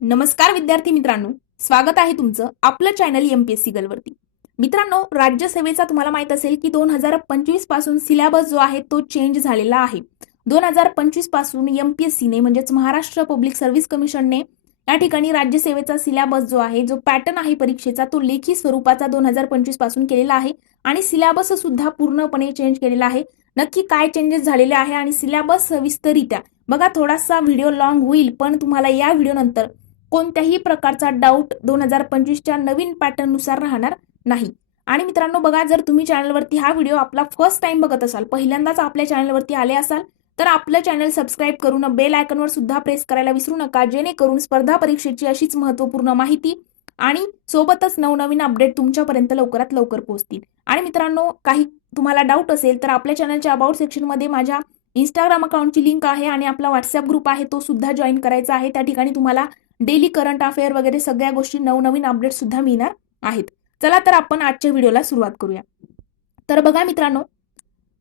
नमस्कार विद्यार्थी मित्रांनो, स्वागत आहे तुमचं आपलं चॅनल एमपीएससी गर्लवरती. मित्रांनो, राज्यसेवेचा तुम्हाला माहित असेल की 2025 पासून सिलेबस जो आहे तो चेंज झालेला आहे. 2025 पासून एमपीएससीने म्हणजेच महाराष्ट्र पब्लिक सर्व्हिस कमिशनने या ठिकाणी राज्यसेवेचा सिलेबस जो आहे, जो पॅटर्न आहे परीक्षेचा, तो लेखी स्वरूपाचा 2025 पासून केलेला आहे आणि सिलेबस सुद्धा पूर्णपणे चेंज केलेला आहे. नक्की काय चेंजेस झालेले आहे आणि सिलेबस सविस्तररित्या बघा. थोडासा व्हिडिओ लॉंग होईल, पण तुम्हाला या व्हिडिओ नंतर कोणत्याही प्रकारचा डाऊट 2025च्या नवीन पॅटर्न नुसार राहणार नाही. आणि मित्रांनो बघा, जर तुम्ही चॅनलवरती हा व्हिडिओ आपला फर्स्ट टाइम बघत असाल, पहिल्यांदाच आपल्या चॅनलवरती आले असाल, तर आपलं चॅनल सबस्क्राईब करून बेल आयकॉनवर सुद्धा प्रेस करायला विसरू नका, जेणेकरून स्पर्धा परीक्षेची अशीच महत्त्वपूर्ण माहिती आणि सोबतच नवनवीन अपडेट तुमच्यापर्यंत लवकरात लवकर पोहोचतील. आणि मित्रांनो, काही तुम्हाला डाऊट असेल तर आपल्या चॅनलच्या अबाउट सेक्शनमध्ये माझ्या इंस्टाग्राम अकाउंटची लिंक आहे आणि आपला व्हॉट्सअप ग्रुप आहे, तो सुद्धा जॉईन करायचा आहे. त्या ठिकाणी तुम्हाला डेली करंट अफेअर वगैरे सगळ्या गोष्टी नवनवीन अपडेट सुद्धा मिळणार आहेत. चला तर आपण आजच्या व्हिडिओला सुरुवात करूया. तर बघा मित्रांनो,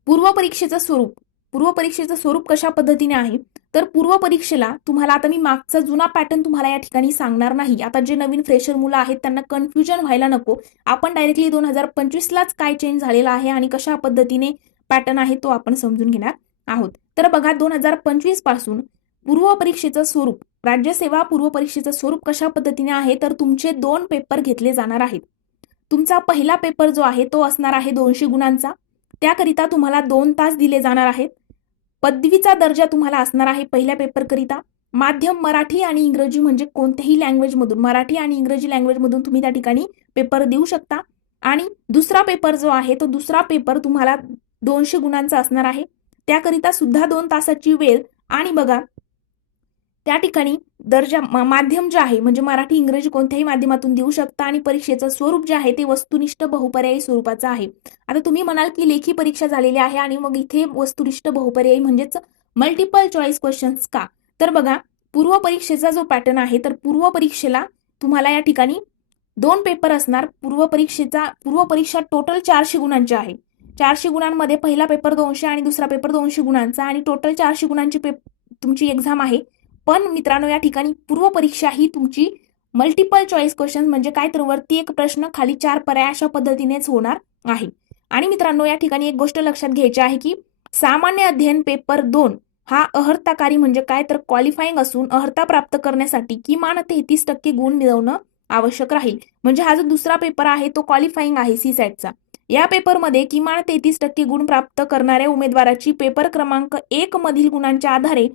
पूर्व परीक्षेचं स्वरूप कशा पद्धतीने आहे, तर पूर्व परीक्षेला तुम्हाला आता मी मागचा जुना पॅटर्न तुम्हाला या ठिकाणी सांगणार नाही. आता जे नवीन फ्रेशर मुलं आहेत त्यांना कन्फ्युजन व्हायला नको. आपण डायरेक्टली 2025 लाच काय चेंज झालेला आहे आणि कशा पद्धतीने पॅटर्न आहे तो आपण समजून घेणार आहोत. तर बघा, 2025 पासून पूर्व परीक्षेचं स्वरूप, राज्यसेवा पूर्व परीक्षेचं स्वरूप कशा पद्धतीने आहे, तर तुमचे 2 पेपर घेतले जाणार आहेत. तुमचा पहिला पेपर जो आहे तो असणार आहे 200 गुणांचा. त्याकरिता तुम्हाला 2 तास दिले जाणार आहेत. पदवीचा दर्जा तुम्हाला असणार आहे पहिल्या पेपरकरिता. माध्यम मराठी आणि इंग्रजी, म्हणजे कोणत्याही लँग्वेजमधून, मराठी आणि इंग्रजी लँग्वेजमधून तुम्ही त्या ठिकाणी पेपर देऊ शकता. आणि दुसरा पेपर जो आहे तो दुसरा पेपर तुम्हाला 200 गुणांचा असणार आहे. त्याकरिता सुद्धा 2 तासाची वेळ. आणि बघा, त्या ठिकाणी दर्जा माध्यम जे आहे म्हणजे मराठी इंग्रजी कोणत्याही माध्यमातून देऊ शकता. आणि परीक्षेचं स्वरूप जे आहे ते वस्तुनिष्ठ बहुपर्यायी स्वरूपाचं आहे. आता तुम्ही म्हणाल की लेखी परीक्षा झालेली आहे आणि मग इथे वस्तुनिष्ठ बहुपर्यायी म्हणजेच मल्टिपल चॉईस क्वेश्चन्स का? तर बघा, पूर्व परीक्षेचा जो पॅटर्न आहे, तर पूर्व परीक्षेला तुम्हाला या ठिकाणी 2 पेपर असणार. पूर्व परीक्षा टोटल 400 गुणांची आहे. 400 गुणांमध्ये पहिला पेपर 200 आणि दुसरा पेपर 200 गुणांचा आणि टोटल 400 गुणांची तुमची एक्झाम आहे. पण मित्रांनो, या ठिकाणी पूर्व परीक्षा ही तुमची मल्टिपल चॉईस क्वेश्चन, म्हणजे काय तर वरती एक प्रश्न खाली 4 पर्याय अशा पद्धतीनेच होणार आहे. आणि मित्रांनो, या ठिकाणी एक गोष्ट लक्षात घ्यायची आहे की सामान्य अध्ययन पेपर 2 हा अहर्ताकारी म्हणजे काय तर क्वालिफाईंग असून अहर्ता प्राप्त करण्यासाठी किमान 33% गुण मिळवणं आवश्यक राहील. म्हणजे हा जो दुसरा पेपर आहे तो क्वालिफाईंग आहे सी सॅटचा. या पेपरमध्ये किमान 33% गुण प्राप्त करणाऱ्या उमेदवाराची पेपर क्रमांक 1 मधील गुणांच्या आधारे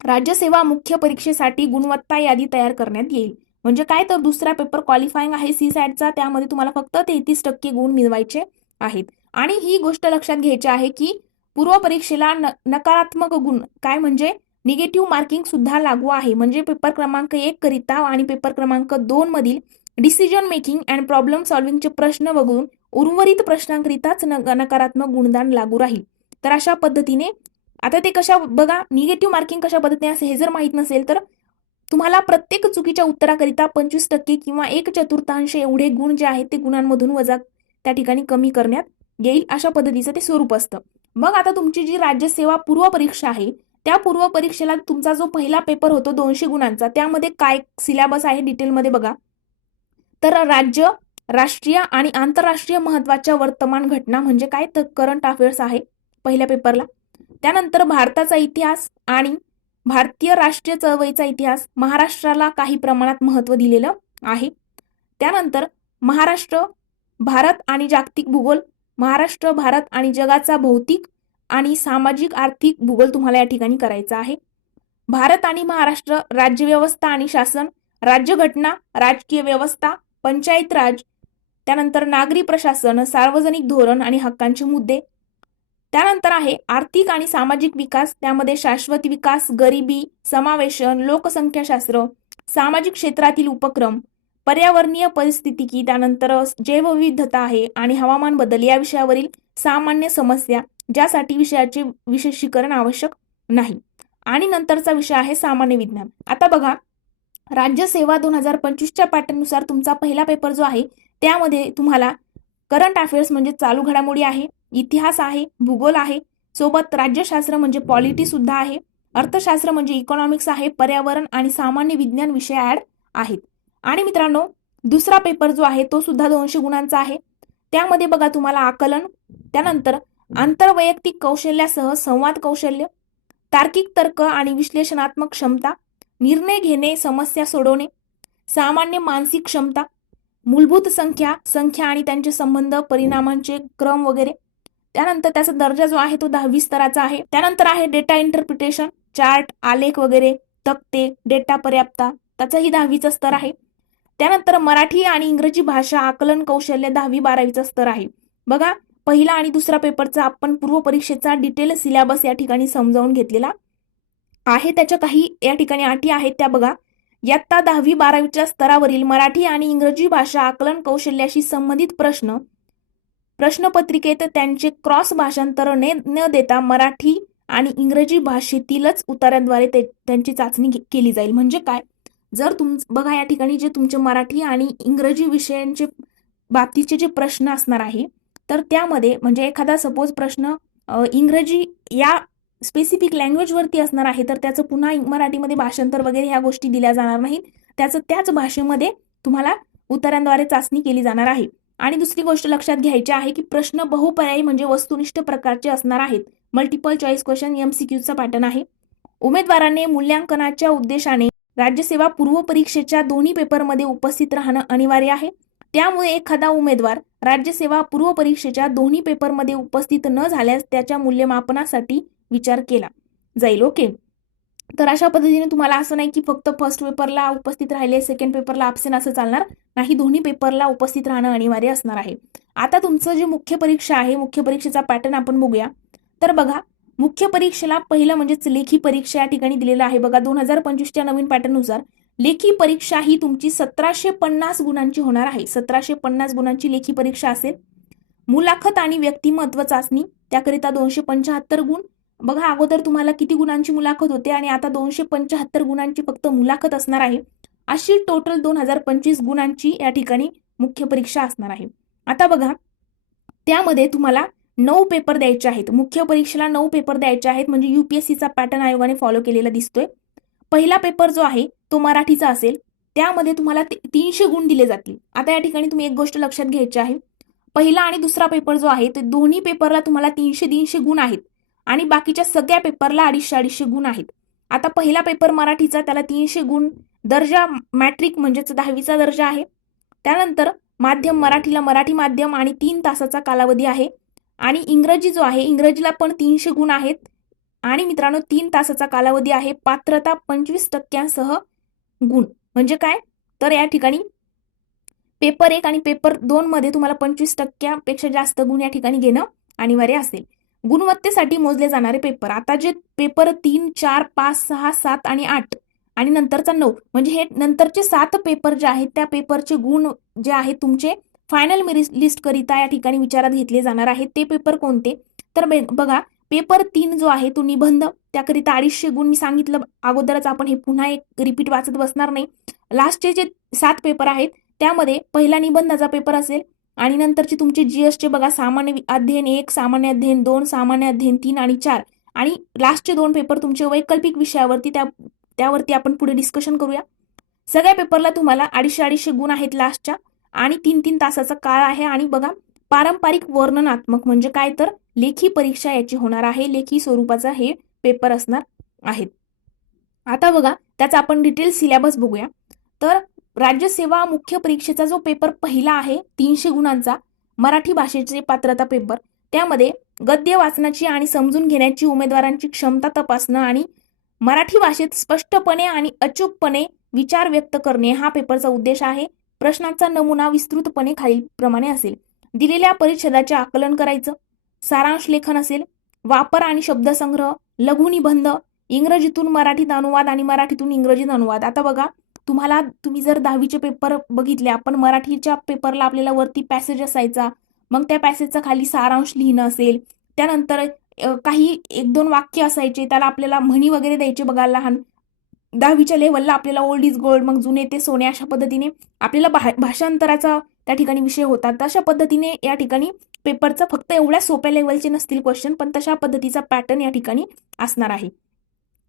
राज्यसेवा मुख्य परीक्षेसाठी गुणवत्ता यादी तयार करण्यात येईल. म्हणजे काय तर दुसरा पेपर क्वालिफाईंग आहे सी सॅटचा, त्यामध्ये तुम्हाला फक्त 33% गुण मिळवायचे आहेत. आणि ही गोष्ट लक्षात घ्यायची आहे की पूर्व परीक्षेला नकारात्मक गुण काय म्हणजे निगेटिव्ह मार्किंग सुद्धा लागू आहे. म्हणजे पेपर क्रमांक 1 करिता आणि पेपर क्रमांक 2 मधील डिसिजन मेकिंग अँड प्रॉब्लेम सॉल्व्हिंगचे प्रश्न वगळून उर्वरित प्रश्नांकरिताच नकारात्मक गुणदान लागू राहील. तर अशा पद्धतीने आता ते कशा बघा, निगेटिव्ह मार्किंग कशा पद्धतीने असे हे जर माहित नसेल तर तुम्हाला प्रत्येक चुकीच्या उत्तराकरिता 25% किंवा 1/4 एवढे गुण जे आहेत ते गुणांमधून वजा त्या ठिकाणी कमी करण्यात येईल. अशा पद्धतीचं ते स्वरूप असतं. मग आता तुमची जी राज्यसेवा पूर्व परीक्षा आहे, त्या पूर्व परीक्षेला तुमचा जो पहिला पेपर होतो 200 गुणांचा, त्यामध्ये काय सिलेबस आहे डिटेलमध्ये बघा. तर राज्य, राष्ट्रीय आणि आंतरराष्ट्रीय महत्वाच्या वर्तमान घटना म्हणजे काय तर करंट अफेअर्स आहे पहिल्या पेपरला. त्यानंतर भारताचा इतिहास आणि भारतीय राष्ट्रीय चळवळीचा इतिहास, महाराष्ट्राला काही प्रमाणात महत्त्व दिलेलं आहे. त्यानंतर महाराष्ट्र, भारत आणि जागतिक भूगोल, महाराष्ट्र, भारत आणि जगाचा भौतिक आणि सामाजिक आर्थिक भूगोल तुम्हाला या ठिकाणी करायचा आहे. भारत आणि महाराष्ट्र, राज्यव्यवस्था आणि शासन, राज्यघटना, राजकीय व्यवस्था, पंचायत राज, त्यानंतर नागरी प्रशासन, सार्वजनिक धोरण आणि हक्कांचे मुद्दे. त्यानंतर आहे आर्थिक आणि सामाजिक विकास, त्यामध्ये शाश्वत विकास, गरिबी, समावेशन, लोकसंख्याशास्त्र, सामाजिक क्षेत्रातील उपक्रम, पर्यावरणीय परिस्थितिकी, त्यानंतर जैवविविधता आहे आणि हवामान बदल या विषयावरील सामान्य समस्या, ज्यासाठी विषयाचे विशेषीकरण आवश्यक नाही. आणि नंतरचा विषय आहे सामान्य विज्ञान. आता बघा, राज्यसेवा 2025च्या पॅटर्ननुसार तुमचा पहिला पेपर जो आहे त्यामध्ये तुम्हाला करंट अफेअर्स म्हणजे चालू घडामोडी आहे, इतिहास आहे, भूगोल आहे, सोबत राज्यशास्त्र म्हणजे पॉलिटी सुद्धा आहे, अर्थशास्त्र म्हणजे इकॉनॉमिक्स आहे, पर्यावरण आणि सामान्य विज्ञान विषय ऍड आहेत. आणि मित्रांनो, दुसरा पेपर जो आहे तो सुद्धा 200 गुणांचा आहे. त्यामध्ये बघा तुम्हाला आकलन, त्यानंतर आंतरवैयक्तिक कौशल्यासह संवाद कौशल्य, तार्किक तर्क आणि विश्लेषणात्मक क्षमता, निर्णय घेणे, समस्या सोडवणे, सामान्य मानसिक क्षमता, मूलभूत संख्या, संख्या आणि त्यांचे संबंध, परिणामांचे क्रम वगैरे. त्यानंतर त्याचा दर्जा जो आहे तो 10वी स्तराचा आहे. त्यानंतर आहे डेटा इंटरप्रिटेशन, चार्ट, आलेख वगैरे, तक्ते, डेटा पर्याप्तता, त्याचाही 10वीचा स्तर आहे. त्यानंतर मराठी आणि इंग्रजी भाषा आकलन कौशल्य 10वी-12वीचा स्तर आहे. बघा, पहिला आणि दुसरा पेपरचा आपण पूर्व परीक्षेचा डिटेल सिलेबस या ठिकाणी समजावून घेतलेला आहे. त्याच्या काही या ठिकाणी अटी आहेत त्या बघा. इयत्ता 10वी-12वीच्या स्तरावरील मराठी आणि इंग्रजी भाषा आकलन कौशल्याशी संबंधित प्रश्नपत्रिकेत त्यांचे क्रॉस भाषांतर न देता मराठी आणि इंग्रजी भाषेतीलच उत्तरांद्वारे त्यांची चाचणी केली जाईल. म्हणजे काय, जर बघा या ठिकाणी जे तुमचे मराठी आणि इंग्रजी विषयांचे बाबतीचे जे प्रश्न असणार आहे, तर त्यामध्ये म्हणजे एखादा सपोज प्रश्न इंग्रजी या स्पेसिफिक लँग्वेजवरती असणार आहे, तर त्याचं पुन्हा मराठीमध्ये भाषांतर वगैरे ह्या गोष्टी दिल्या जाणार नाहीत. त्याचं त्याच भाषेमध्ये तुम्हाला उत्तरांद्वारे चाचणी केली जाणार आहे. आणि दुसरी गोष्ट लक्षात घ्यायची आहे की प्रश्न बहुपर्यायी म्हणजे वस्तुनिष्ठ प्रकारचे असणार आहेत. मल्टिपल चॉईस क्वेश्चन, MCQचा पॅटर्न आहे. उमेदवाराने मूल्यांकनाच्या उद्देशाने राज्यसेवा पूर्व परीक्षेच्या दोन्ही पेपरमध्ये उपस्थित राहणं अनिवार्य आहे. त्यामुळे एखादा उमेदवार राज्यसेवा पूर्व परीक्षेच्या दोन्ही पेपरमध्ये उपस्थित न झाल्यास त्याच्या मूल्यमापनासाठी विचार केला जाईल. ओके, तर अशा पद्धतीने तुम्हाला असं नाही की फक्त फर्स्ट पेपरला उपस्थित राहिले, सेकंड पेपरला अब्सेंट असं चालणार नाही. दोन्ही पेपरला उपस्थित राहणं अनिवार्य असणार आहे. आता तुमचं जे मुख्य परीक्षा आहे, मुख्य परीक्षेचा पॅटर्न आपण बघूया. तर बघा, मुख्य परीक्षेला पहिलं म्हणजेच लेखी परीक्षा या ठिकाणी दिलेलं आहे. बघा, 2025च्या नवीन पॅटर्ननुसार लेखी परीक्षा ही तुमची 1750 गुणांची होणार आहे. 1750 गुणांची लेखी परीक्षा असेल. मुलाखत आणि व्यक्तिमत्व चाचणी त्याकरिता 275 गुण. बघा, अगोदर तुम्हाला किती गुणांची मुलाखत होते आणि आता 275 गुणांची फक्त मुलाखत असणार आहे. अशी टोटल 2025 गुणांची या ठिकाणी मुख्य परीक्षा असणार आहे. आता बघा, त्यामध्ये तुम्हाला 9 पेपर द्यायचे आहेत. मुख्य परीक्षेला 9 पेपर द्यायचे आहेत. म्हणजे UPSCचा पॅटर्न आयोगाने फॉलो केलेला दिसतोय. पहिला पेपर जो आहे तो मराठीचा असेल. त्यामध्ये तुम्हाला 300 गुण दिले जातील. आता या ठिकाणी तुम्ही एक गोष्ट लक्षात घ्यायची आहे. पहिला आणि दुसरा पेपर जो आहे ते दोन्ही पेपरला तुम्हाला 300 गुण आहेत आणि बाकीच्या सगळ्या पेपरला 250 गुण आहेत. आता पहिला पेपर मराठीचा, त्याला 300 गुण, दर्जा मॅट्रिक म्हणजेच 10वीचा दर्जा आहे. त्यानंतर माध्यम, मराठीला मराठी माध्यम आणि 3 तासाचा कालावधी आहे. आणि इंग्रजी जो आहे, इंग्रजीला पण 300 गुण आहेत आणि मित्रांनो 3 तासाचा कालावधी आहे. पात्रता 25% गुण. म्हणजे काय, तर या ठिकाणी पेपर 1 आणि पेपर 2 मध्ये तुम्हाला 25% जास्त गुण या ठिकाणी घेणं अनिवार्य असेल. गुणवत्तेसाठी मोजले जाणारे पेपर, आता जे पेपर 3, 4, 5, 6, 7 आणि 8 आणि नंतरचा 9 म्हणजे हे नंतरचे 7 पेपर जे आहेत त्या पेपरचे गुण जे आहेत तुमचे फायनल मेरिट लिस्ट करिता या ठिकाणी विचारात घेतले जाणार आहेत. ते पेपर कोणते, तर बघा, पेपर 3 जो आहे तो निबंध, त्याकरिता 250 गुण. मी सांगितलं अगोदरच, आपण हे पुन्हा एक रिपीट वाचत बसणार नाही. लास्टचे जे 7 पेपर आहेत त्यामध्ये पहिला निबंधाचा पेपर असेल आणि नंतरचे तुमचे GSचे बघा, सामान्य अध्ययन 1, सामान्य अध्ययन 2, सामान्य अध्ययन 3 आणि 4 आणि लास्टचे 2 पेपर तुमचे वैकल्पिक विषयावरती, त्यावरती आपण पुढे डिस्कशन करूया. सगळ्या पेपरला तुम्हाला 250 गुण आहेत लास्टच्या आणि 3-3 तासाचा काळ आहे. आणि बघा, पारंपरिक वर्णनात्मक म्हणजे काय, तर लेखी परीक्षा याची होणार आहे. लेखी स्वरूपाचा हे पेपर असणार आहेत. आता बघा, त्याचा आपण डिटेल सिलेबस बघूया. तर राज्यसेवा मुख्य परीक्षेचा जो पेपर पहिला आहे 300 गुणांचा मराठी भाषेचे पात्रता पेपर, त्यामध्ये गद्य वाचनाची आणि समजून घेण्याची उमेदवारांची क्षमता तपासणं आणि मराठी भाषेत स्पष्टपणे आणि अचूकपणे विचार व्यक्त करणे हा पेपरचा उद्देश आहे. प्रश्नांचा नमुना विस्तृतपणे खालीलप्रमाणे असेल. दिलेल्या परिच्छेदाचे आकलन करायचं, सारांश लेखन असेल, वापर आणि शब्दसंग्रह, लघुनिबंध, इंग्रजीतून मराठीत अनुवाद आणि मराठीतून इंग्रजीत अनुवाद. आता बघा, तुम्ही जर 10वीचे पेपर बघितले, आपण मराठीच्या पेपरला आपल्याला वरती पॅसेज असायचा, मग त्या पॅसेजचा खाली सारांश लिहिणं असेल, त्यानंतर काही 1-2 वाक्य असायचे, त्याला आपल्याला म्हणी वगैरे द्यायचे. बघा, लहान 10वीच्या लेव्हलला आपल्याला ओल्ड इज गोल्ड, मग जुने ते सोने, अशा पद्धतीने आपल्याला भाषांतराचा त्या ठिकाणी विषय होता. तशा पद्धतीने या ठिकाणी पेपरचा फक्त एवढ्या सोप्या लेवलचे नसतील क्वेश्चन, पण तशा पद्धतीचा पॅटर्न या ठिकाणी असणार आहे.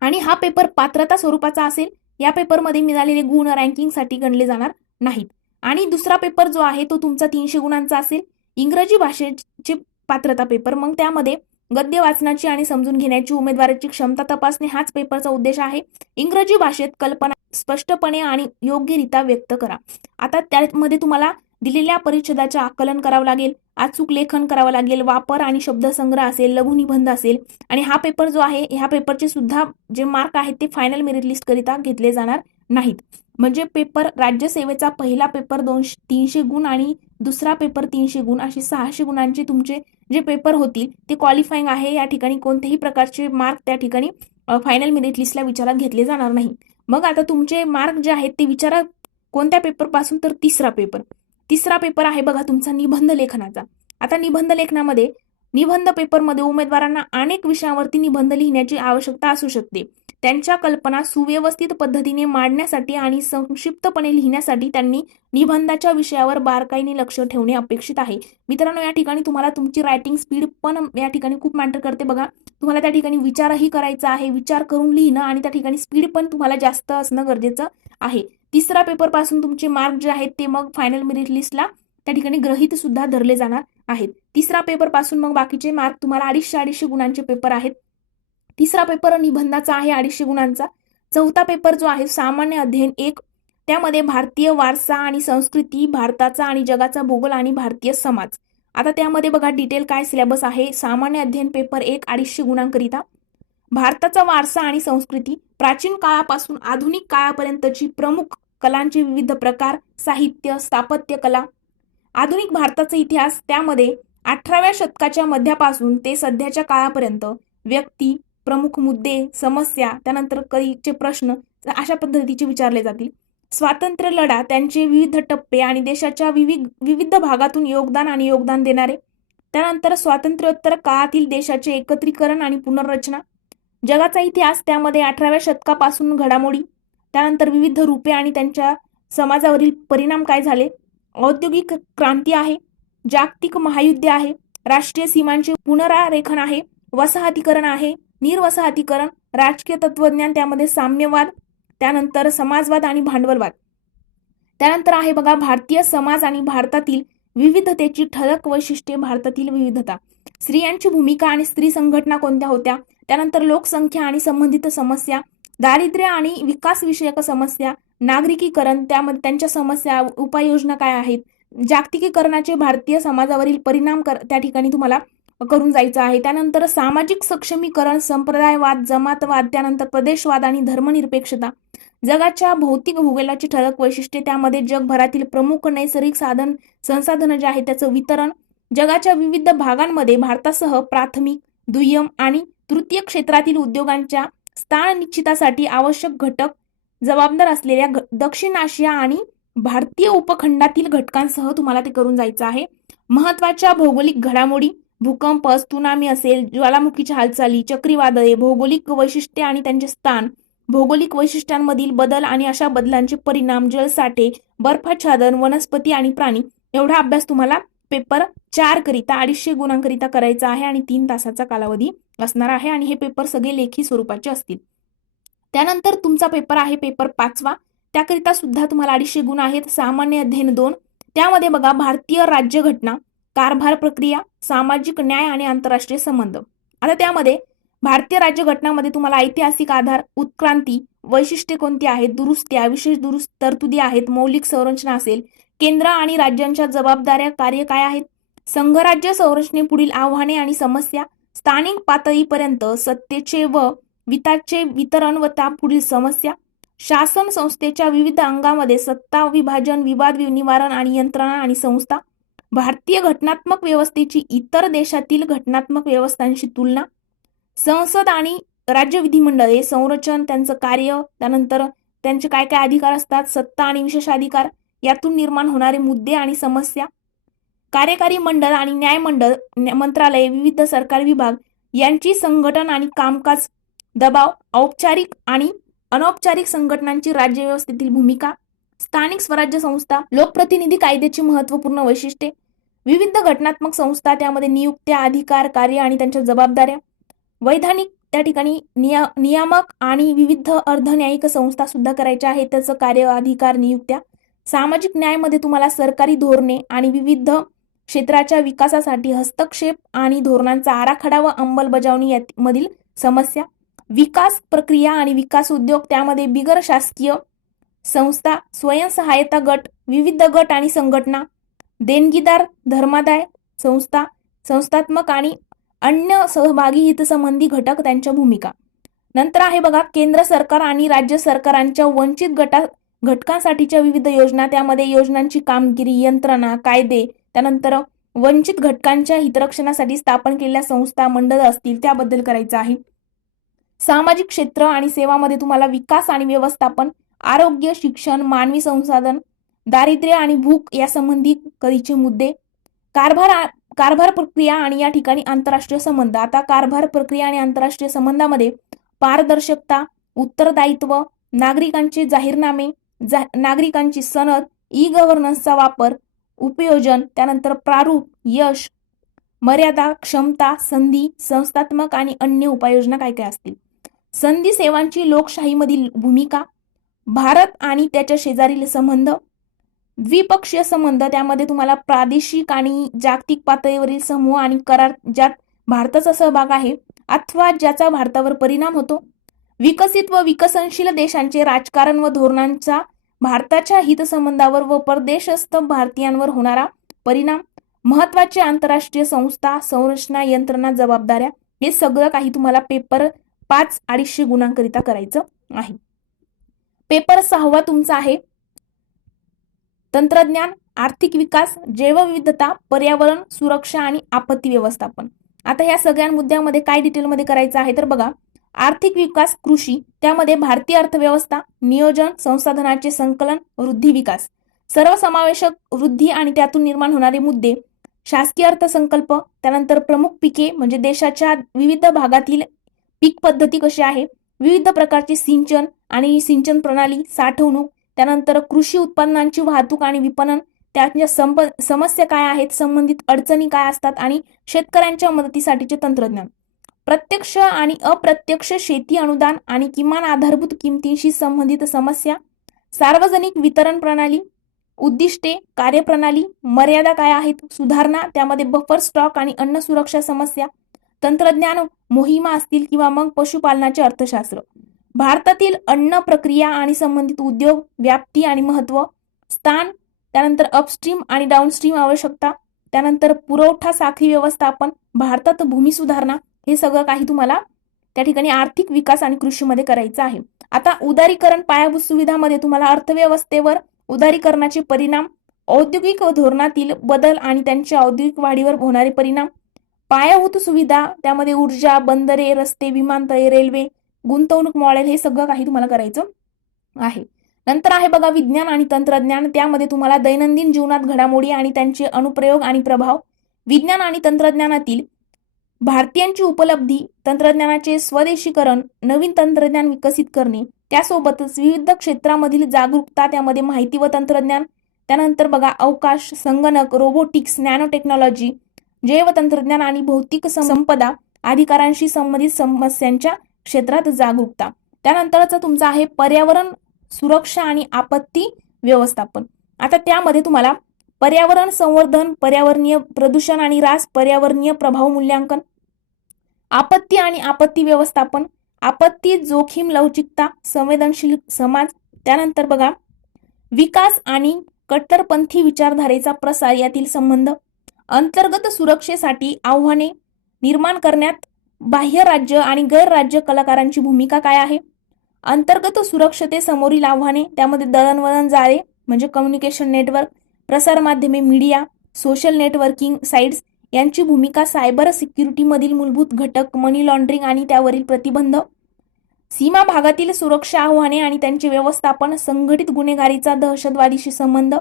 आणि हा पेपर पात्रता स्वरूपाचा असेल. या पेपरमध्ये मिळालेले गुण रँकिंगसाठी गणले जाणार नाहीत. आणि दुसरा पेपर जो आहे तो तुमचा 300 गुणांचा असेल. इंग्रजी भाषेचे पात्रता पेपर. मग त्यामध्ये गद्य वाचनाची आणि समजून घेण्याची उमेदवाराची क्षमता तपासणे हाच पेपरचा उद्देश आहे. इंग्रजी भाषेत कल्पना स्पष्टपणे आणि योग्यरित्या व्यक्त करा. आता त्यामध्ये तुम्हाला दिलेल्या परिच्छेदाचे आकलन करावं लागेल, अचूक लेखन करावं लागेल, वापर आणि शब्दसंग्रह असेल, लघुनिबंध असेल. आणि हा पेपर जो आहे ह्या पेपरचे सुद्धा जे मार्क आहेत ते फायनल मेरिट लिस्ट करिता घेतले जाणार नाहीत. म्हणजे पेपर राज्यसेवेचा पहिला पेपर 300 गुण आणि दुसरा पेपर 300 गुण असे 600 गुणांचे तुमचे जे पेपर होतील ते क्वालिफाईंग आहे. या ठिकाणी कोणत्याही प्रकारचे मार्क त्या ठिकाणी फायनल मेरिट लिस्टला विचारात घेतले जाणार नाही. मग आता तुमचे मार्क जे आहेत ते विचारात कोणत्या पेपर पासून, तर तिसरा पेपर आहे बघा तुमचा निबंध लेखनाचा. आता निबंध लेखनामध्ये निबंध पेपरमध्ये उमेदवारांना अनेक विषयावरती निबंध लिहिण्याची आवश्यकता असू शकते. त्यांच्या कल्पना सुव्यवस्थित पद्धतीने मांडण्यासाठी आणि संक्षिप्तपणे लिहिण्यासाठी त्यांनी निबंधाच्या विषयावर बारकाईने लक्ष ठेवणे अपेक्षित आहे. मित्रांनो, या ठिकाणी तुम्हाला तुमची रायटिंग स्पीड पण या ठिकाणी खूप मॅटर करते बघा. तुम्हाला त्या ठिकाणी विचारही करायचा आहे, विचार करून लिहिणं आणि त्या ठिकाणी स्पीड पण तुम्हाला जास्त असणं गरजेचं आहे. तिसरा पेपर पासून तुमचे मार्क जे आहेत ते मग फायनल मेरिट लिस्टला त्या ठिकाणी गृहीत सुद्धा धरले जाणार आहेत. तिसरा पेपर पासून मग बाकीचे मार्क तुम्हाला 250 गुणांचे पेपर आहेत. तिसरा पेपर निबंधाचा आहे 250 गुणांचा. चौथा पेपर जो आहे सामान्य अध्ययन 1, त्यामध्ये भारतीय वारसा आणि संस्कृती, भारताचा आणि जगाचा भूगोल आणि भारतीय समाज. आता त्यामध्ये बघा डिटेल काय सिलेबस आहे. सामान्य अध्ययन पेपर 1 250 गुणांकरिता भारताचा वारसा आणि संस्कृती, प्राचीन काळापासून आधुनिक काळापर्यंतची प्रमुख कलांचे विविध प्रकार, साहित्य, स्थापत्य कला, आधुनिक भारताचा इतिहास, त्यामध्ये 18व्या शतकाच्या मध्यापासून ते सध्याच्या काळापर्यंत व्यक्ती, प्रमुख मुद्दे, समस्या, त्यानंतर कधीचे प्रश्न अशा पद्धतीचे विचारले जातील. स्वातंत्र्य लढा, त्यांचे विविध टप्पे आणि देशाच्या विविध भागातून योगदान देणारे. त्यानंतर स्वातंत्र्योत्तर काळातील देशाचे एकत्रीकरण आणि पुनर्रचना. जगाचा इतिहास, त्यामध्ये 18व्या शतकापासून घडामोडी, त्यानंतर विविध रूपे आणि त्यांच्या समाजावरील परिणाम काय झाले. औद्योगिक क्रांती आहे, जागतिक महायुद्ध आहे, राष्ट्रीय सीमांचे पुनरारेखन आहे, वसाहतीकरण आहे, निर्वसाहतीकरण, राजकीय तत्वज्ञान, त्यामध्ये साम्यवाद, त्यानंतर समाजवाद आणि भांडवलवाद. त्यानंतर आहे बघा भारतीय समाज आणि भारतातील विविधतेची ठळक वैशिष्ट्ये, भारतातील विविधता, स्त्रियांची भूमिका आणि स्त्री संघटना कोणत्या होत्या, त्यानंतर लोकसंख्या आणि संबंधित समस्या, दारिद्र्य आणि विकास विषयक समस्या, नागरिकीकरण, त्यामध्ये त्यांच्या समस्या, उपाययोजना काय आहेत, जागतिकीकरणाचे भारतीय समाजावरील परिणाम त्या ठिकाणी तुम्हाला करून जायचं आहे. त्यानंतर सामाजिक सक्षमीकरण, संप्रदायवाद, जमातवाद, त्यानंतर प्रदेशवाद आणि धर्मनिरपेक्षता, जगाच्या भौतिक भूगोलाची ठळक वैशिष्ट्ये, त्यामध्ये जगभरातील प्रमुख नैसर्गिक संसाधनं जे आहेत त्याचं वितरण, जगाच्या विविध भागांमध्ये भारतासह प्राथमिक, दुय्यम आणि तृतीय क्षेत्रातील उद्योगांच्या स्थान निश्चितासाठी आवश्यक घटक जबाबदार असलेल्या दक्षिण आशिया आणि भारतीय उपखंडातील घटकांसह तुम्हाला ते करून जायचं आहे. महत्वाच्या भौगोलिक घडामोडी, भूकंप, त्सुनामी असेल, ज्वालामुखीच्या हालचाली, चक्रीवादळे, भौगोलिक वैशिष्ट्ये आणि त्यांचे स्थान, भौगोलिक वैशिष्ट्यांमधील बदल आणि अशा बदलांचे परिणाम, जलसाठे, बर्फाच्छादन, वनस्पती आणि प्राणी. एवढा अभ्यास तुम्हाला पेपर 4 करिता 250 गुणांकरिता करायचा आहे आणि 3 तासाचा कालावधी असणार आहे आणि हे पेपर सगळे लेखी स्वरूपाचे असतील. त्यानंतर तुमचा पेपर आहे पेपर 5वा, त्याकरिता सुद्धा तुम्हाला 250 गुण आहेत. सामान्य अध्ययन 2, त्यामध्ये बघा भारतीय राज्यघटना, कारभार प्रक्रिया, सामाजिक न्याय आणि आंतरराष्ट्रीय संबंध. आता त्यामध्ये भारतीय राज्यघटनामध्ये तुम्हाला ऐतिहासिक आधार, उत्क्रांती, वैशिष्ट्ये कोणती आहेत, दुरुस्त्या, विशेष दुरुस्त तरतुदी आहेत, मौलिक संरचना असेल, केंद्र आणि राज्यांच्या जबाबदाऱ्या, कार्य काय आहेत, संघराज्य संरचनेपुढील आव्हाने आणि समस्या, स्थानिक पातळीपर्यंत सत्तेचे व वित्ताचे वितरण व त्यापुढील समस्या, शासन संस्थेच्या विविध अंगामध्ये सत्ता विभाजन, विवाद निवारण आणि यंत्रणा आणि संस्था, भारतीय घटनात्मक व्यवस्थेची इतर देशातील घटनात्मक व्यवस्थांशी तुलना, संसद आणि राज्य विधिमंडळे, संरचन, त्यांचं कार्य, त्यानंतर त्यांचे काय काय अधिकार असतात, सत्ता आणि विशेषाधिकार, यातून निर्माण होणारे मुद्दे आणि समस्या, कार्यकारी मंडळ आणि न्यायमंडळ, मंत्रालय, विविध सरकारी विभाग यांची संघटन आणि कामकाज, दबाव, औपचारिक आणि अनौपचारिक संघटनांची राज्यव्यवस्थेतील भूमिका, स्थानिक स्वराज्य संस्था, लोकप्रतिनिधी कायद्याची महत्त्वपूर्ण वैशिष्ट्ये, विविध घटनात्मक संस्था, त्यामध्ये नियुक्त्या, अधिकार, कार्य आणि त्यांच्या जबाबदाऱ्या, त्या ठिकाणी नियामक आणि विविध अर्धन्यायिक संस्था सुद्धा करायच्या आहेत, त्याचं कार्य, अधिकार, नियुक्त्या. सामाजिक न्यायामध्ये तुम्हाला सरकारी धोरणे आणि विविध क्षेत्राच्या विकासासाठी हस्तक्षेप आणि धोरणांचा आराखडा व अंमलबजावणी मधील समस्या. विकास प्रक्रिया आणि विकास उद्योग, त्यामध्ये बिगर शासकीय संस्था, स्वयंसहायता गट, विविध गट आणि संघटना, देणगीदार, धर्मादाय संस्था, संस्थात्मक आणि अन्य सहभागी हितसंबंधी घटक, त्यांच्या भूमिका. नंतर आहे बघा केंद्र सरकार आणि राज्य सरकारांच्या वंचित घटकांसाठीच्या विविध योजना, त्यामध्ये योजनांची कामगिरी, यंत्रणा, कायदे, त्यानंतर वंचित घटकांच्या हितरक्षणासाठी स्थापन केलेल्या संस्था, मंडळ असतील त्याबद्दल करायचं आहे. सामाजिक क्षेत्र आणि सेवामध्ये तुम्हाला विकास आणि व्यवस्थापन, आरोग्य, शिक्षण, मानवी संसाधन, दारिद्र्य आणि भूक यासंबंधी कधीचे मुद्दे. कारभार प्रक्रिया आणि या ठिकाणी आंतरराष्ट्रीय संबंध. आता कारभार प्रक्रिया आणि आंतरराष्ट्रीय संबंधामध्ये पारदर्शकता, उत्तरदायित्व, नागरिकांचे जाहीरनामे, नागरिकांची सनद, ई गव्हर्नन्सचा वापर, उपयोजन, त्यानंतर प्रारूप, यश, मर्यादा, क्षमता, संधी, संस्थात्मक आणि अन्य उपाययोजना काय काय असतील. संधी सेवांची लोकशाहीमधील भूमिका, भारत आणि त्याच्या शेजारील संबंध, द्विपक्षीय संबंध, त्यामध्ये तुम्हाला प्रादेशिक आणि जागतिक पातळीवरील समूह आणि करार ज्यात भारताचा सहभाग आहे अथवा ज्याचा भारतावर परिणाम होतो. विकसित व विकसनशील देशांचे राजकारण व धोरणांचा भारताच्या हितसंबंधावर व परदेशस्थ भारतीयांवर होणारा परिणाम. महत्वाचे आंतरराष्ट्रीय संस्था, संरचना, यंत्रणा, जबाबदाऱ्या, हे सगळं काही तुम्हाला पेपर 5 250 गुणांकरिता करायचं आहे. पेपर 6वा तुमचा आहे तंत्रज्ञान, आर्थिक विकास, जैवविविधता, पर्यावरण, सुरक्षा आणि आपत्ती व्यवस्थापन. आता ह्या सगळ्या मुद्द्यामध्ये काय डिटेलमध्ये करायचं आहे तर बघा, आर्थिक विकास, कृषी, त्यामध्ये भारतीय अर्थव्यवस्था, नियोजन, संसाधनाचे संकलन, वृद्धी, विकास, सर्वसमावेशक वृद्धी आणि त्यातून निर्माण होणारे मुद्दे, शासकीय अर्थसंकल्प, त्यानंतर प्रमुख पिके म्हणजे देशाच्या विविध भागातील पीक पद्धती कशी आहे, विविध प्रकारचे सिंचन आणि सिंचन प्रणाली, साठवणूक, त्यानंतर कृषी उत्पन्नांची वाहतूक आणि विपणन, त्याच्या समस्या काय आहेत, संबंधित अडचणी काय असतात आणि शेतकऱ्यांच्या मदतीसाठीचे तंत्रज्ञान, प्रत्यक्ष आणि अप्रत्यक्ष शेती अनुदान आणि किमान आधारभूत किमतींशी संबंधित समस्या, सार्वजनिक वितरण प्रणाली, उद्दिष्टे, कार्यप्रणाली, मर्यादा काय आहेत, सुधारणा, त्यामध्ये बफर स्टॉक आणि अन्न सुरक्षा समस्या, तंत्रज्ञान मोहिमा असतील किंवा मग पशुपालनाचे अर्थशास्त्र, भारतातील अन्न प्रक्रिया आणि संबंधित उद्योग, व्याप्ती आणि महत्व, स्थान, त्यानंतर अपस्ट्रीम आणि डाऊनस्ट्रीम आवश्यकता, त्यानंतर पुरवठा साखळी व्यवस्थापन, भारतात भूमी सुधारणा, हे सगळं काही तुम्हाला त्या ठिकाणी आर्थिक विकास आणि कृषीमध्ये करायचं आहे. आता उदारीकरण, पायाभूत सुविधामध्ये तुम्हाला अर्थव्यवस्थेवर उदारीकरणाचे परिणाम, औद्योगिक धोरणातील बदल आणि त्यांच्या औद्योगिक वाढीवर होणारे परिणाम, पायाभूत सुविधा, त्यामध्ये ऊर्जा, बंदरे, रस्ते, विमानतळे, रेल्वे, गुंतवणूक मॉडेल, हे सगळं काही तुम्हाला करायचं आहे. नंतर आहे बघा विज्ञान आणि तंत्रज्ञान, त्यामध्ये तुम्हाला दैनंदिन जीवनात घडामोडी आणि त्यांचे अनुप्रयोग आणि प्रभाव, विज्ञान आणि तंत्रज्ञानातील भारतीयांची उपलब्धी, तंत्रज्ञानाचे स्वदेशीकरण, नवीन तंत्रज्ञान विकसित करणे, त्यासोबतच विविध क्षेत्रामधील जागरूकता, त्यामध्ये माहिती व तंत्रज्ञान, त्यानंतर बघा अवकाश, संगणक, रोबोटिक्स, नॅनो टेक्नॉलॉजी, जैव तंत्रज्ञान आणि भौतिक संपदा अधिकारांशी संबंधित समस्यांच्या क्षेत्रात जागरूकता. त्यानंतरचा तुमचा आहे पर्यावरण सुरक्षा आणि आपत्ती व्यवस्थापन. आता त्यामध्ये तुम्हाला पर्यावरण संवर्धन, पर्यावरणीय प्रदूषण आणि ऱ्हास, पर्यावरणीय प्रभाव मूल्यांकन, आपत्ती आणि आपत्ती व्यवस्थापन, आपत्ती जोखीम लवचिकता, संवेदनशील समाज, त्यानंतर बघा विकास आणि कट्टरपंथी विचारधारेचा प्रसार यातील संबंध, अंतर्गत सुरक्षेसाठी आव्हाने निर्माण करण्यात बाह्य राज्य आणि गैरराज्य कलाकारांची भूमिका काय आहे, अंतर्गत सुरक्षतेसमोरील आव्हाने, त्यामध्ये दळणवळण जाळे म्हणजे कम्युनिकेशन नेटवर्क, प्रसारमाध्यमे, मीडिया, सोशल नेटवर्किंग साइट्स यांची भूमिका, सायबर सिक्युरिटीमधील मूलभूत घटक, मनी लॉन्ड्रिंग आणि त्यावरील प्रतिबंध, सीमा भागातील सुरक्षा आव्हाने आणि त्यांचे व्यवस्थापन, संघटित गुन्हेगारीचा दहशतवादीशी संबंध,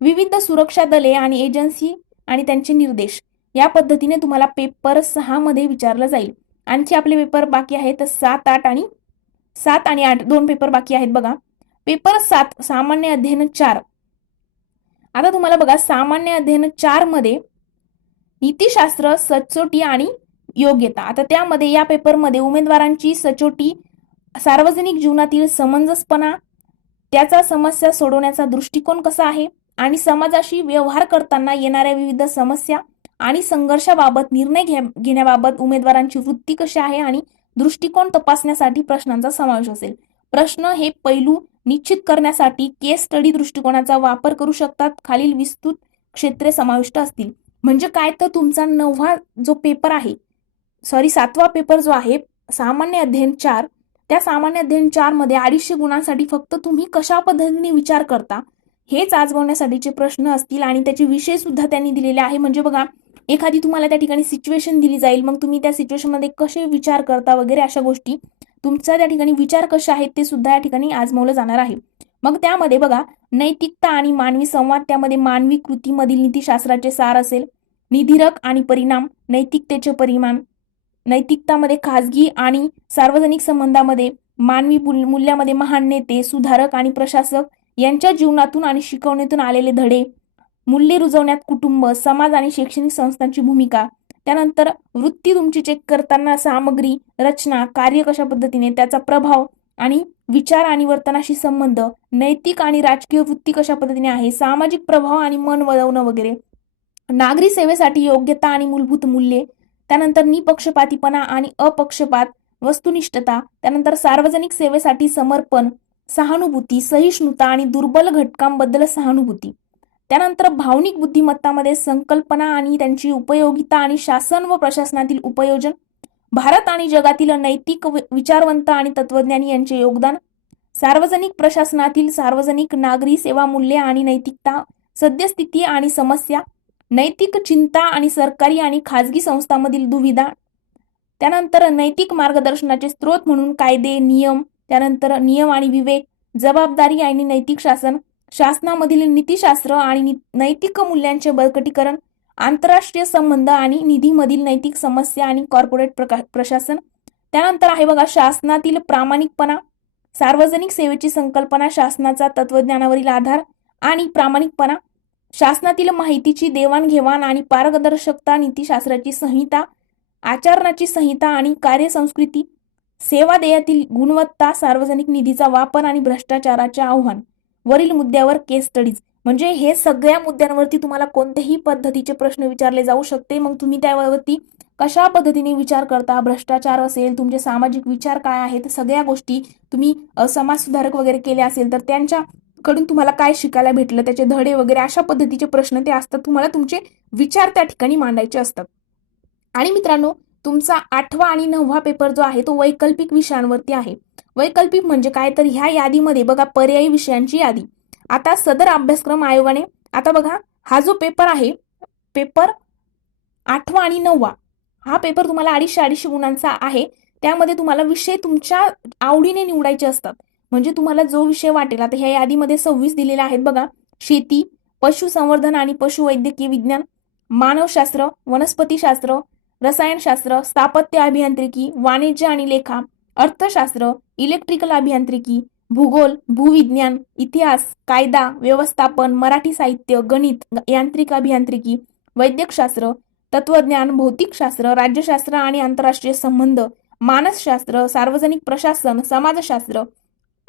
विविध सुरक्षा दले आणि एजन्सी आणि त्यांचे निर्देश. या पद्धतीने तुम्हाला पेपर 6 मध्ये विचारलं जाईल. आणखी आपले पेपर बाकी आहेत 7 आणि 8 दोन पेपर बाकी आहेत बघा. पेपर 7 सामान्य अध्ययन 4. आता तुम्हाला बघा सामान्य अध्ययन 4 मध्ये नीतिशास्त्र, सचोटी आणि योग्यता. आता त्यामध्ये या पेपरमध्ये उमेदवारांची सचोटी, सार्वजनिक जीवनातील समंजसपणा, त्याचा समस्या सोडवण्याचा दृष्टिकोन कसा आहे आणि समाजाशी व्यवहार करताना येणाऱ्या विविध समस्या आणि संघर्षाबाबत निर्णय घेण्याबाबत उमेदवारांची वृत्ती कशी आहे आणि दृष्टिकोन तपासण्यासाठी प्रश्नांचा समावेश असेल. प्रश्न हे पैलू निश्चित करण्यासाठी केस स्टडी दृष्टिकोनाचा वापर करू शकतात. खालील विस्तृत क्षेत्रे समाविष्ट असतील. म्हणजे काय तर तुमचा 9वा जो पेपर आहे, 7वा पेपर जो आहे सामान्य अध्ययन 4, त्या सामान्य अध्ययन 4 मध्ये 250 गुणांसाठी फक्त तुम्ही कशा पद्धतीने विचार करता हेच आजमावण्यासाठीचे प्रश्न असतील आणि त्याचे विषय सुद्धा त्यांनी दिलेले आहे. म्हणजे बघा, एखादी तुम्हाला त्या ठिकाणी सिच्युएशन दिली जाईल, मग तुम्ही त्या सिच्युएशन मध्ये कसे विचार करता वगैरे अशा गोष्टी, तुमचा त्या ठिकाणी विचार कसे आहेत ते सुद्धा या ठिकाणी आजमावलं जाणार आहे. मग त्यामध्ये बघा, नैतिकता आणि मानवी संवाद, त्यामध्ये मानवी कृतीमधील नीतिशास्त्राचे सार असेल. निधीरक आणि परिणाम, नैतिकतेचे परिमाण, नैतिकतामध्ये खाजगी आणि सार्वजनिक संबंधामध्ये, मानवी मूल्यामध्ये महान नेते, सुधारक आणि प्रशासक यांच्या जीवनातून आणि शिकवणीतून आलेले धडे, मूल्ये रुजवण्यात कुटुंब, समाज आणि शैक्षणिक संस्थांची भूमिका. त्यानंतर वृत्ती तुमची चेक करताना सामग्री, रचना, कार्य कशा पद्धतीने, त्याचा प्रभाव आणि विचार आणि वर्तनाशी संबंध, नैतिक आणि राजकीय वृत्ती कशा पद्धतीने आहे, सामाजिक प्रभाव आणि मन वळवणं वगैरे, नागरी सेवेसाठी योग्यता आणि मूलभूत मूल्ये, त्यानंतर निपक्षपातीपणा आणि अपक्षपात, वस्तुनिष्ठता, त्यानंतर सार्वजनिक सेवेसाठी समर्पण, सहानुभूती, सहिष्णुता आणि दुर्बल घटकांबद्दल सहानुभूती. त्यानंतर भावनिक बुद्धिमत्तामध्ये संकल्पना आणि त्यांची उपयोगिता आणि शासन व प्रशासनातील उपयोजन, भारत आणि जगातील नैतिक विचारवंत आणि तत्वज्ञानी यांचे योगदान, सार्वजनिक प्रशासनातील सार्वजनिक नागरी सेवा मूल्ये आणि नैतिकता, सद्यस्थिती आणि समस्या, नैतिक चिंता आणि सरकारी आणि खाजगी संस्थांमधील दुविधा, त्यानंतर नैतिक मार्गदर्शनाचे स्रोत म्हणून कायदे, नियम, त्यानंतर नियम आणि विवेक, जबाबदारी आणि नैतिक शासन, शासनामधील नीतिशास्त्र आणि नैतिक मूल्यांचे बळकटीकरण, आंतरराष्ट्रीय संबंध आणि निधीमधील नैतिक समस्या आणि कॉर्पोरेट प्रशासन. त्यानंतर आहे बघा, शासनातील प्रामाणिकपणा, सार्वजनिक सेवेची संकल्पना, शासनाचा तत्वज्ञानावरील आधार आणि प्रामाणिकपणा, शासनातील माहितीची देवाणघेवाण आणि पारदर्शकता, नीतिशास्त्राची संहिता, आचरणाची संहिता आणि कार्यसंस्कृती, सेवा देयातील गुणवत्ता, सार्वजनिक निधीचा वापर आणि भ्रष्टाचाराचे आव्हान. वरील मुद्द्यावर केस स्टडीज. म्हणजे हे सगळ्या मुद्द्यांवरती तुम्हाला कोणत्याही पद्धतीचे प्रश्न विचारले जाऊ शकते. मग तुम्ही त्यावरती कशा पद्धतीने विचार करता, भ्रष्टाचार असेल, तुमचे सामाजिक विचार काय आहेत, सगळ्या गोष्टी तुम्ही समाज सुधारक वगैरे केले असेल तर त्यांच्याकडून तुम्हाला काय शिकायला भेटलं, त्याचे धडे वगैरे अशा पद्धतीचे प्रश्न ते असतात. तुम्हाला तुमचे विचार त्या ठिकाणी मांडायचे असतात. आणि मित्रांनो, तुमचा 8वा आणि 9वा पेपर जो आहे तो वैकल्पिक विषयांवरती आहे. वैकल्पिक म्हणजे काय तर ह्या यादीमध्ये बघा, पर्यायी विषयांची यादी. आता सदर अभ्यासक्रम आयोगाने, आता बघा, हा जो पेपर आहे, पेपर 8वा आणि 9वा, हा पेपर तुम्हाला 250 गुणांचा आहे. त्यामध्ये तुम्हाला विषय तुमच्या आवडीने निवडायचे असतात. म्हणजे तुम्हाला जो विषय वाटेल. आता ह्या यादीमध्ये 26 दिलेले आहेत बघा. शेती, पशुसंवर्धन आणि पशुवैद्यकीय विज्ञान, मानवशास्त्र, वनस्पतीशास्त्र, रसायनशास्त्र, स्थापत्य अभियांत्रिकी, वाणिज्य आणि लेखा, अर्थशास्त्र, इलेक्ट्रिकल अभियांत्रिकी, भूगोल, भूविज्ञान, इतिहास, कायदा, व्यवस्थापन, मराठी साहित्य, गणित, यांत्रिक अभियांत्रिकी, वैद्यकशास्त्र, तत्वज्ञान, भौतिकशास्त्र, राज्यशास्त्र आणि आंतरराष्ट्रीय संबंध, मानसशास्त्र, सार्वजनिक प्रशासन, समाजशास्त्र,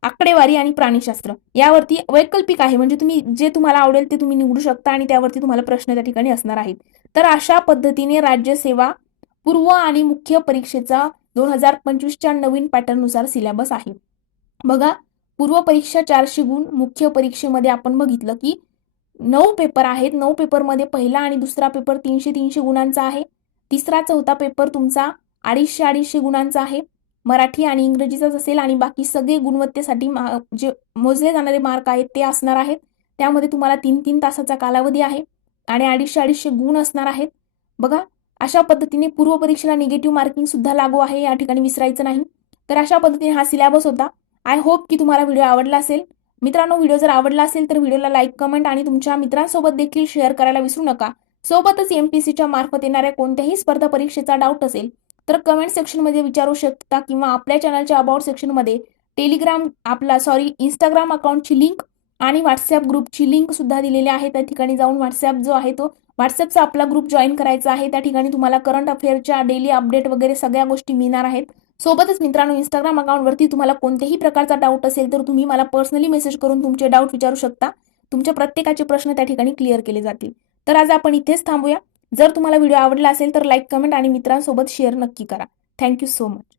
आकडेवारी आणि प्राणीशास्त्र. यावरती वैकल्पिक आहे. म्हणजे तुम्ही जे तुम्हाला आवडेल ते तुम्ही निवडू शकता आणि त्यावरती तुम्हाला प्रश्न त्या ठिकाणी असणार आहेत. तर अशा पद्धतीने राज्यसेवा पूर्व आणि मुख्य परीक्षेचा 2025च्या नवीन पॅटर्ननुसार सिलेबस आहे. बघा, पूर्व परीक्षा 400 गुण, मुख्य परीक्षेमध्ये आपण बघितलं की 9 पेपर आहेत. 9 पेपरमध्ये पहिला आणि दुसरा पेपर 300 गुणांचा आहे. तिसरा चौथा पेपर तुमचा 250 गुणांचा आहे. मराठी आणि इंग्रजीचाच असेल आणि बाकी सगळे गुणवत्तेसाठी जे मोजले जाणारे मार्क आहेत ते असणार आहेत. त्यामध्ये तुम्हाला 3-3 तासाचा कालावधी आहे आणि 250 गुण असणार आहेत. बघा, अशा पद्धतीने पूर्व परीक्षेला निगेटिव्ह मार्किंग सुद्धा लागू आहे, या ठिकाणी विसरायचं नाही. तर अशा पद्धतीने हा सिलेबस होता. आय होप की तुम्हाला व्हिडिओ आवडला असेल. मित्रांनो, व्हिडिओ जर आवडला असेल तर व्हिडिओला लाईक, कमेंट आणि तुमच्या मित्रांसोबत देखील शेअर करायला विसरू नका. सोबतच एमपीएससीच्या मार्फत येणाऱ्या कोणत्याही स्पर्धा परीक्षेचा डाऊट असेल तर कमेंट सेक्शनमध्ये विचारू शकता किंवा आपल्या चॅनलच्या अबाउट सेक्शनमध्ये टेलिग्राम इंस्टाग्राम अकाउंटची लिंक आणि व्हॉट्सअप ग्रुपची लिंक सुद्धा दिलेली आहे. त्या ठिकाणी जाऊन व्हॉट्सअप जो आहे तो व्हॉट्सअपचा आपला ग्रुप जॉईन करायचा आहे. त्या ठिकाणी तुम्हाला करंट अफेअरच्या डेली अपडेट वगैरे सगळ्या गोष्टी मिळणार आहेत. सोबतच मित्रांनो, इंस्टाग्राम अकाउंटवरती तुम्हाला कोणत्याही प्रकारचा डाऊट असेल तर तुम्ही मला पर्सनली मेसेज करून तुमचे डाऊट विचारू शकता. तुमच्या प्रत्येकाचे प्रश्न त्या ठिकाणी क्लिअर केले जातील. तर आज आपण इथेच थांबूया. जर तुम्हाला व्हिडिओ आवडला असेल तर लाईक, कमेंट आणि मित्रांसोबत शेअर नक्की करा. Thank you so much.